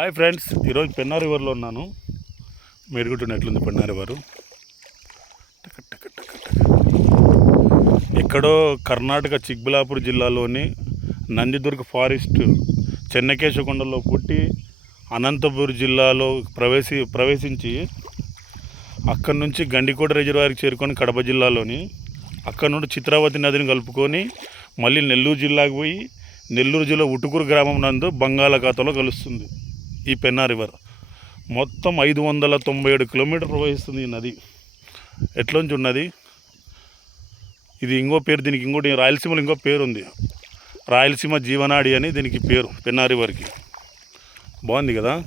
Hi friends ఈరోజు పెన్నా రివర్లో ఉన్నాను. మెరుగుతున్నట్లుంది Penna river ఎక్కడో కర్ణాటక చిక్బలాపూర్ జిల్లాలోని నందిదుర్గ ఫారెస్ట్ చెన్నకేశకొండలో పుట్టి అనంతపూర్ జిల్లాలో ప్రవేశి ప్రవేశించి అక్కడి నుంచి గండికోట రిజర్వాయర్కి చేరుకొని కడప జిల్లాలోని అక్కడ నుండి చిత్రావతి నదిని కలుపుకొని మళ్ళీ నెల్లూరు జిల్లాకు పోయి నెల్లూరు జిల్లా ఉటుకూరు గ్రామం నందు బంగాళాఖాతంలో కలుస్తుంది. ఈ పెన్నా రివర్. మొత్తం ఐదు వందల తొంభై ఏడు కిలోమీటర్ ప్రవహిస్తుంది ఈ నది. ఎట్లోంచి ఉన్నది ఇది ఇంకో పేరు దీనికి ఇంకోటి రాయలసీమలో ఇంకో పేరు ఉంది రాయలసీమ జీవనాడి అని దీనికి పేరు పెన్నా రివర్కి. బాగుంది కదా?